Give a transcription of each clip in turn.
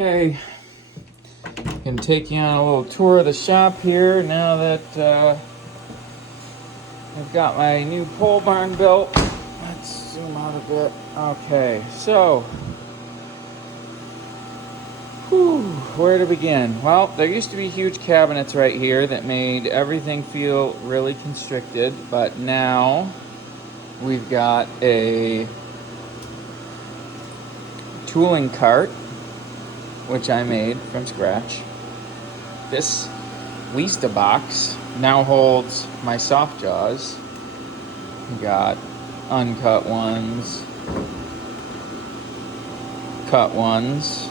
Okay, can take you on a little tour of the shop here now that I've got my new pole barn built. Let's zoom out a bit. Okay, so where to begin? Well, there used to be huge cabinets right here that made everything feel really constricted, but now we've got a tooling cart, which I made from scratch. This Lista box now holds my soft jaws. We got uncut ones, cut ones,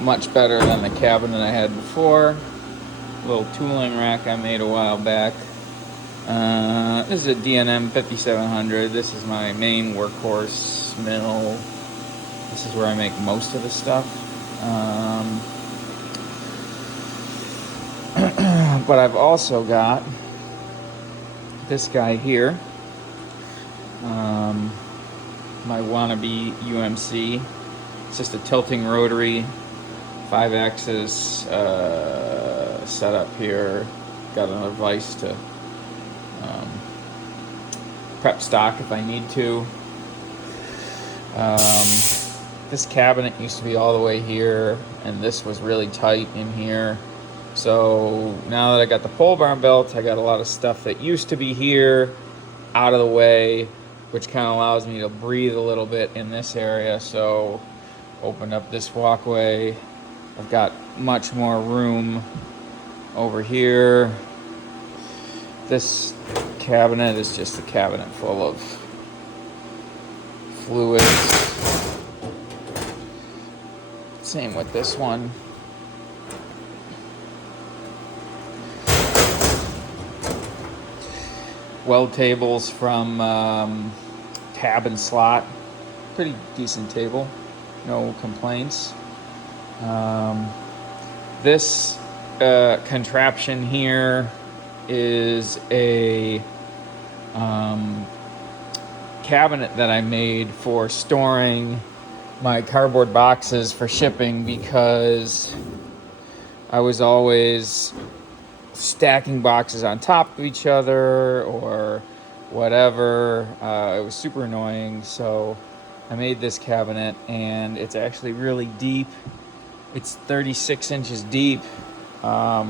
much better than the cabinet I had before. Little tooling rack I made a while back. This is a D&M 5700. This is my main workhorse mill. This is where I make most of the stuff. But I've also got this guy here, my wannabe UMC. It's just a tilting rotary, 5-axis setup here. Got another vise to prep stock if I need to. This cabinet used to be all the way here, and this was really tight in here. So now that I got the pole barn built, I got a lot of stuff that used to be here out of the way, which kind of allows me to breathe a little bit in this area. So opened up this walkway. I've got much more room over here. This cabinet is just a cabinet full of fluids. Same with this one. Weld tables from Tab and Slot. Pretty decent table. No complaints. This contraption here is a cabinet that I made for storing my cardboard boxes for shipping, because I was always stacking boxes on top of each other or whatever. It was super annoying, so I made this cabinet, and it's actually really deep. It's 36 inches deep. I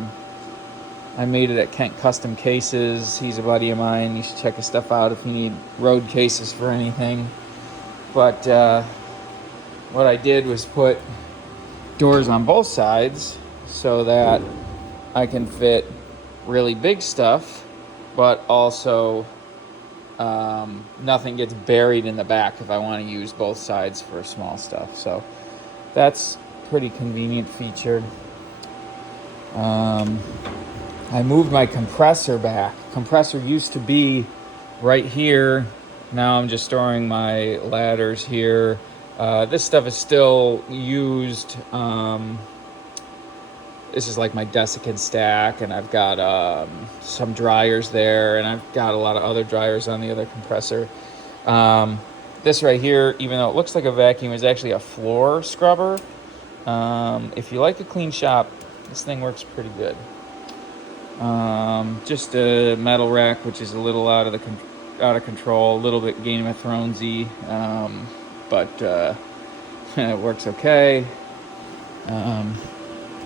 made it at Kent Custom Cases. He's a buddy of mine. You should check his stuff out if you need road cases for anything. But what I did was put doors on both sides so that I can fit really big stuff, but also nothing gets buried in the back if I want to use both sides for small stuff. So that's a pretty convenient feature. I moved my compressor back. Compressor used to be right here. Now I'm just storing my ladders here. This stuff is still used. This is like my desiccant stack, and I've got some dryers there, and I've got a lot of other dryers on the other compressor. This right here, even though it looks like a vacuum, is actually a floor scrubber. If you like a clean shop, this thing works pretty good. Just a metal rack, which is a little out of control, a little bit Game of Thronesy, but it works okay.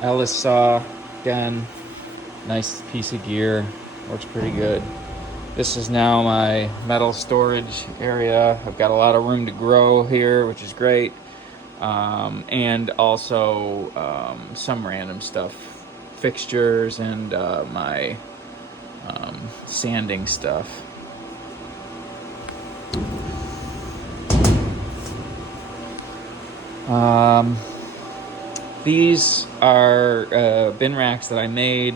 Ellis saw, again, nice piece of gear, works pretty good. This is now my metal storage area. I've got a lot of room to grow here, which is great. And also some random stuff, fixtures, and my sanding stuff. These are bin racks that I made.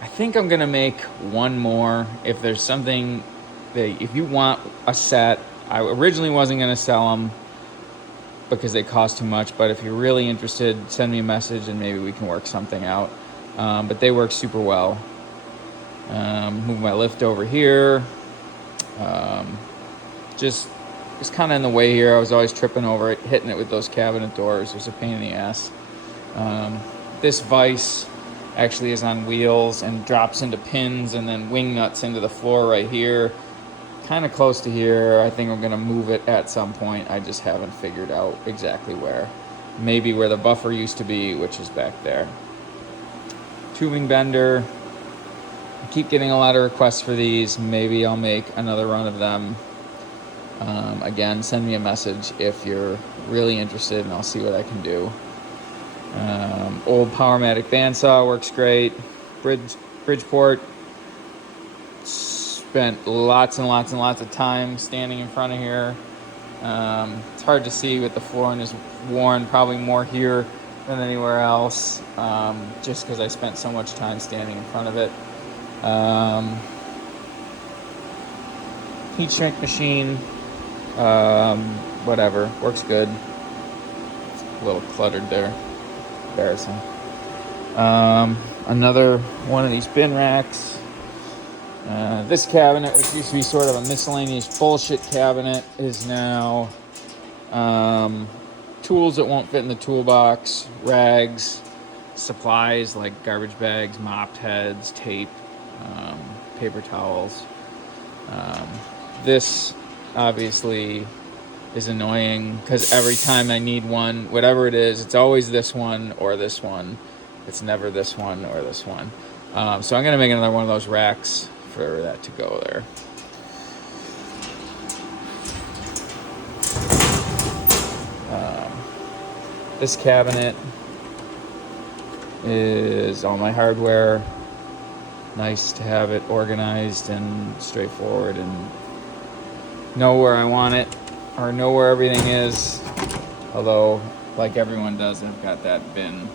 I think I'm gonna make one more. If there's something that, if you want a set, I originally wasn't gonna sell them because they cost too much, but if you're really interested, send me a message and maybe we can work something out. But they work super well. Move my lift over here. Just was kind of in the way here. I was always tripping over it, hitting it with those cabinet doors. It was a pain in the ass. This vise actually is on wheels and drops into pins and then wing nuts into the floor right here. Kind of close to here. I think I'm going to move it at some point. I just haven't figured out exactly where. Maybe where the buffer used to be, which is back there. Tubing bender. I keep getting a lot of requests for these. Maybe I'll make another run of them. Again, send me a message if you're really interested and I'll see what I can do. Old Powermatic bandsaw works great. Bridgeport. Spent lots and lots and lots of time standing in front of here. It's hard to see with the flooring is worn, probably more here than anywhere else, just because I spent so much time standing in front of it. Heat shrink machine, whatever, works good. A little cluttered there, embarrassing. Another one of these bin racks. This cabinet, which used to be sort of a miscellaneous bullshit cabinet, is now tools that won't fit in the toolbox, rags, supplies like garbage bags, mop heads, tape, paper towels. This obviously is annoying because every time I need one, whatever it is, it's always this one or this one. It's never this one or this one. So I'm going to make another one of those racks for that to go there. This cabinet is all my hardware. Nice to have it organized and straightforward and know where I want it or know where everything is. Although, like everyone does, I've got that bin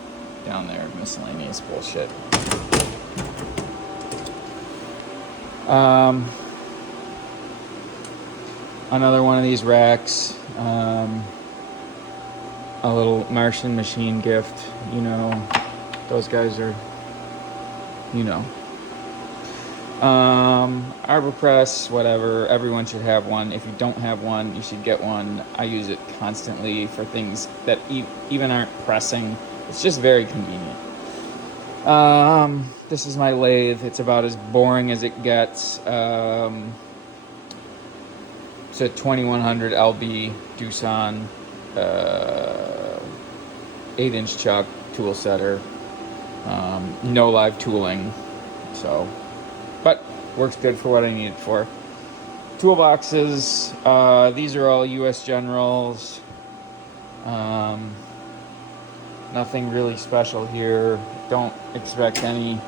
down there of miscellaneous bullshit. Another one of these racks, a little Martian machine gift, you know, those guys are, you know. Arbor press, whatever, everyone should have one. If you don't have one, you should get one. I use it constantly for things that even aren't pressing. It's just very convenient. This is my lathe. It's about as boring as it gets. It's a 2100 LB Doosan, 8-inch chuck, tool setter, no live tooling, so, but works good for what I need it for. Toolboxes, these are all US Generals. Nothing really special here. Don't expect any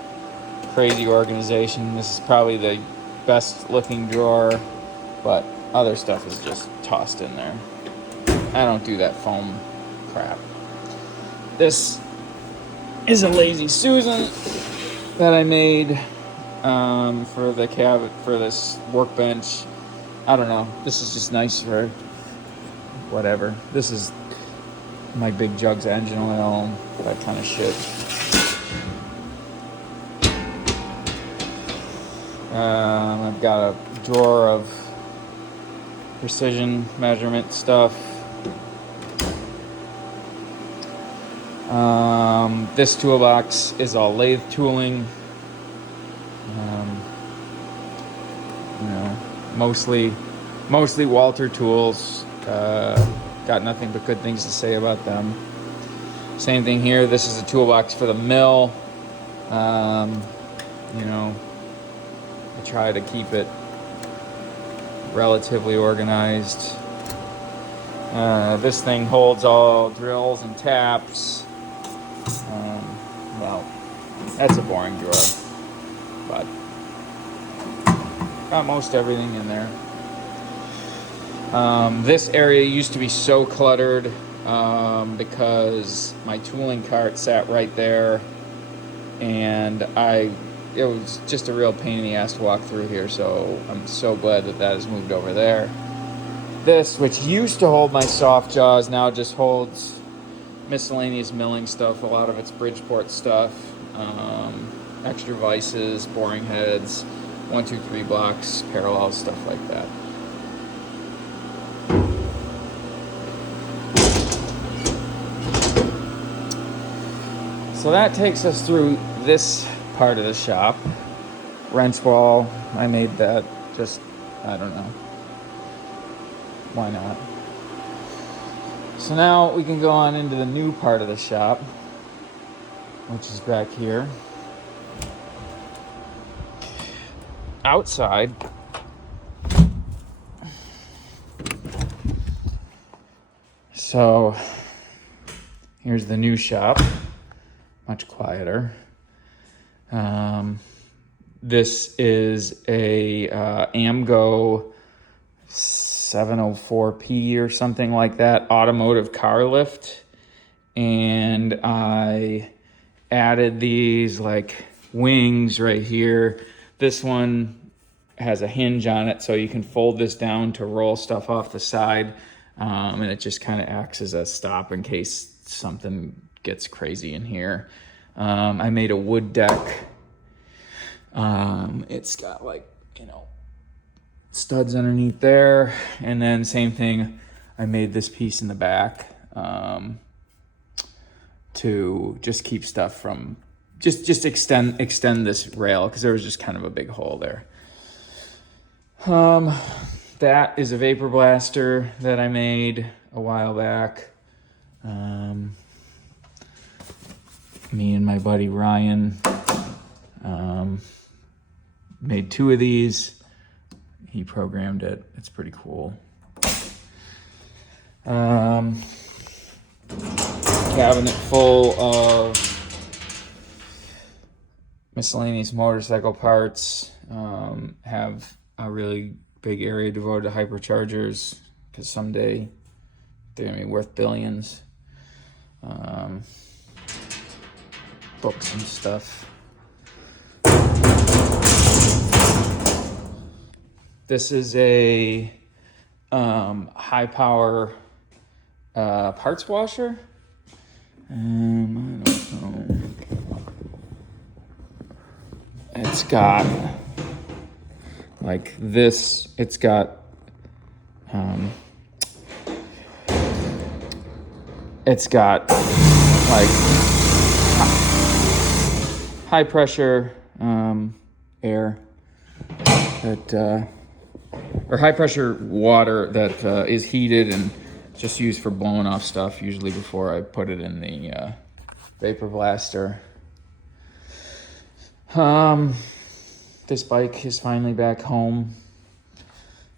crazy organization. This is probably the best looking drawer, but other stuff is just tossed in there. I don't do that foam crap. This is a Lazy Susan that I made for the for this workbench. I don't know. This is just nice for whatever. This is my big jugs of engine oil, that kind of shit. I've got a drawer of precision measurement stuff. This toolbox is all lathe tooling. You know, mostly Walter tools. Got nothing but good things to say about them. Same thing here. This is a toolbox for the mill. You know, I try to keep it relatively organized. This thing holds all drills and taps. Well, that's a boring drawer, but got most everything in there. This area used to be so cluttered because my tooling cart sat right there, and it was just a real pain in the ass to walk through here, so I'm so glad that has moved over there. This, which used to hold my soft jaws, now just holds miscellaneous milling stuff, a lot of it's Bridgeport stuff, extra vices, boring heads, 1, 2, 3 blocks, parallels, stuff like that. So that takes us through this part of the shop. Wrench wall, I made that just, I don't know. Why not? So now we can go on into the new part of the shop, which is back here. Outside, so here's the new shop, much quieter. This is a AMGO 704P or something like that, automotive car lift. And I added these like wings right here. This one has a hinge on it, so you can fold this down to roll stuff off the side. And it just kind of acts as a stop in case something gets crazy in here. I made a wood deck. It's got like, studs underneath there. And then same thing, I made this piece in the back to just keep stuff from, just extend this rail, because there was just kind of a big hole there. That is a vapor blaster that I made a while back. Me and my buddy Ryan made 2 of these. He programmed it. It's pretty cool. Cabinet full of miscellaneous motorcycle parts. Have a really big area devoted to hyperchargers, because someday they're gonna be worth billions. Books and stuff. This is a high power parts washer. I don't know. It's got like this. It's got like high pressure air that or high pressure water that is heated and just used for blowing off stuff, usually before I put it in the vapor blaster. This bike is finally back home.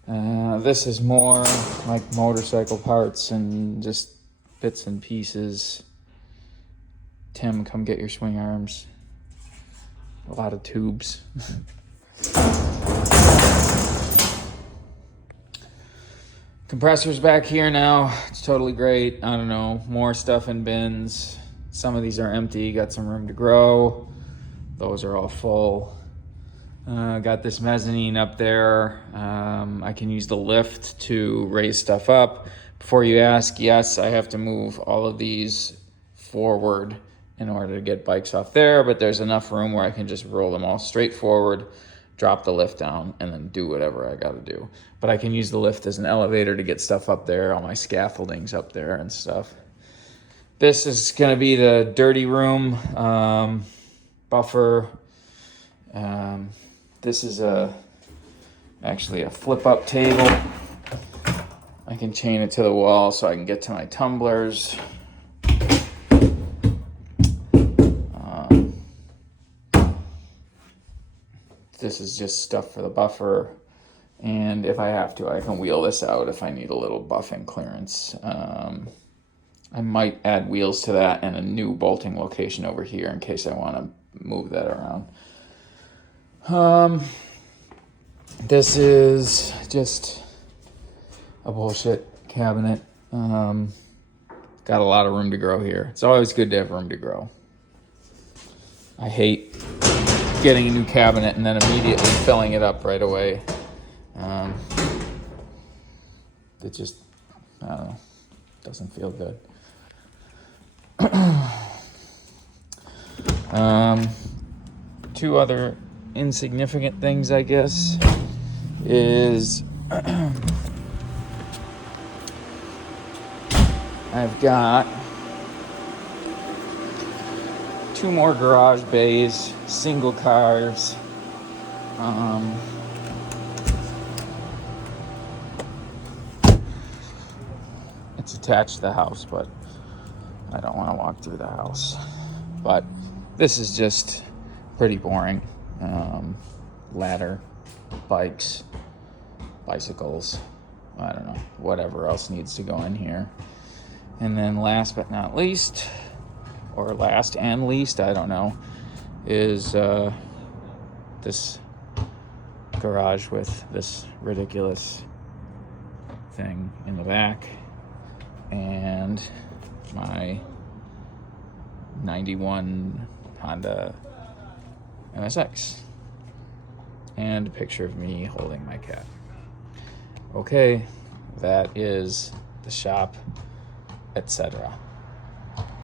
This is more like motorcycle parts and just bits and pieces. Tim, come get your swing arms. A lot of tubes. Compressor's back here now. It's totally great. I don't know, more stuff in bins. Some of these are empty, got some room to grow. Those are all full. Got this mezzanine up there. I can use the lift to raise stuff up. Before you ask, yes, I have to move all of these forward in order to get bikes off there, but there's enough room where I can just roll them all straight forward, drop the lift down, and then do whatever I gotta do. But I can use the lift as an elevator to get stuff up there, all my scaffoldings up there and stuff. This is gonna be the dirty room, buffer. This is actually a flip-up table. I can chain it to the wall so I can get to my tumblers. This is just stuff for the buffer. And if I have to, I can wheel this out if I need a little buffing clearance. I might add wheels to that and a new bolting location over here in case I want to move that around. This is just a bullshit cabinet. Got a lot of room to grow here. It's always good to have room to grow. I hate getting a new cabinet and then immediately filling it up right away. It just, I don't know, doesn't feel good. Two other insignificant things, I guess, is I've got 2 more garage bays, single cars. It's attached to the house, but I don't want to walk through the house. But this is just pretty boring. Ladder, bikes, bicycles, I don't know, whatever else needs to go in here. And then last but not least, or last and least, I don't know, is this garage with this ridiculous thing in the back, and my 91 Honda MSX, and a picture of me holding my cat. Okay, that is the shop, etc.